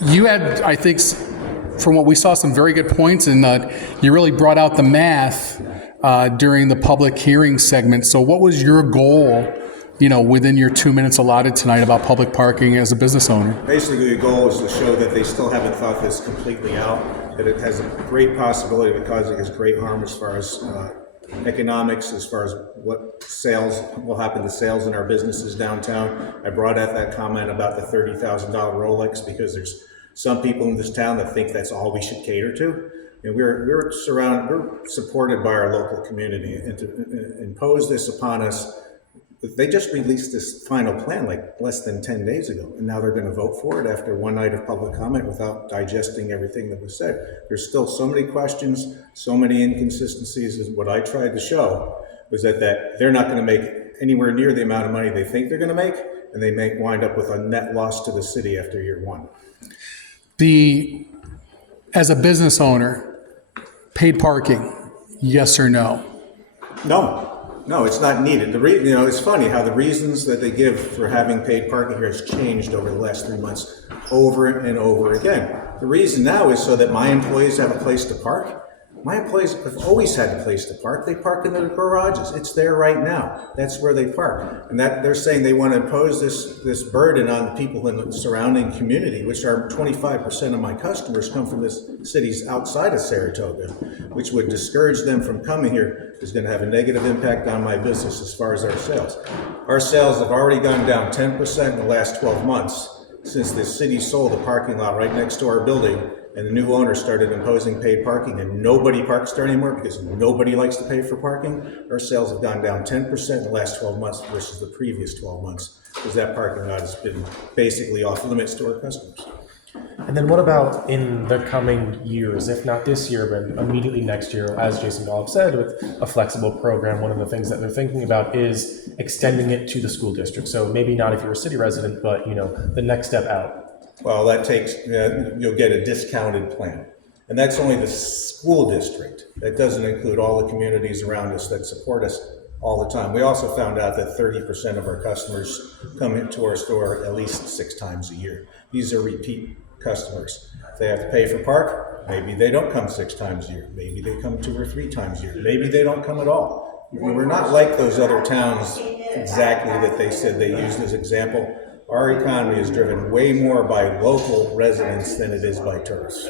You had, I think, from what we saw, some very good points, and you really brought out the math during the public hearing segment. So what was your goal, within your 2 minutes allotted tonight about public parking as a business owner? Basically, the goal is to show that they still haven't thought this completely out, that it has a great possibility of causing us great harm as far as economics, as far as what sales will happen to sales in our businesses downtown. I brought out that comment about the $30,000 Rolex because there's some people in this town that think that's all we should cater to. And we're supported by our local community, and to impose this upon us. They just released this final plan like less than 10 days ago, and now they're going to vote for it after one night of public comment without digesting everything that was said. There's still so many questions, so many inconsistencies. Is what I tried to show was that they're not going to make anywhere near the amount of money they think they're going to make, and they may wind up with a net loss to the city after year one. As a business owner, paid parking, yes or no? No, it's not needed. It's funny how the reasons that they give for having paid parking here has changed over the last 3 months, over and over again. The reason now is so that my employees have a place to park. My employees have always had a place to park. They park in their garages. It's there right now. That's where they park. And that they're saying they want to impose this burden on the people in the surrounding community, which are 25% of my customers come from this cities outside of Saratoga, which would discourage them from coming here, is going to have a negative impact on my business as far as our sales. Our sales have already gone down 10% in the last 12 months since the city sold the parking lot right next to our building, and the new owner started imposing paid parking, and nobody parks there anymore because nobody likes to pay for parking. Our sales have gone down 10% in the last 12 months versus the previous 12 months, because that parking lot has been basically off limits to our customers. And then what about in the coming years, if not this year, but immediately next year, as Jason Golub said, with a flexible program, one of the things that they're thinking about is extending it to the school district. So maybe not if you're a city resident, but the next step out. Well, that takes, you'll get a discounted plan. And that's only the school district. That doesn't include all the communities around us that support us all the time. We also found out that 30% of our customers come into our store at least 6 times a year. These are repeat customers. If they have to pay for park, maybe they don't come 6 times a year. Maybe they come 2 or 3 times a year. Maybe they don't come at all. We're not like those other towns exactly that they said they used as example. Our economy is driven way more by local residents than it is by tourists.